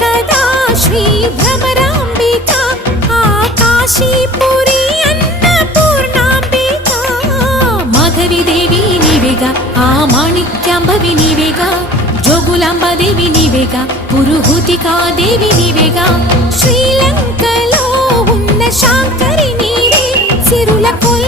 కదా శ్రీ భ్రమరాంబిక ఆ కాశీపురి అన్నపూర్ణాంబిక మాధవి దేవి నీవేగా ఆ మాణిక్యాంబవి నీవేగా జోగులాంబ దేవి నీవేగా పురుహూతికా దేవి నీవేగా శ్రీలంకలో ఉన్న శాంకరి నీవే సిరుల కొల్ల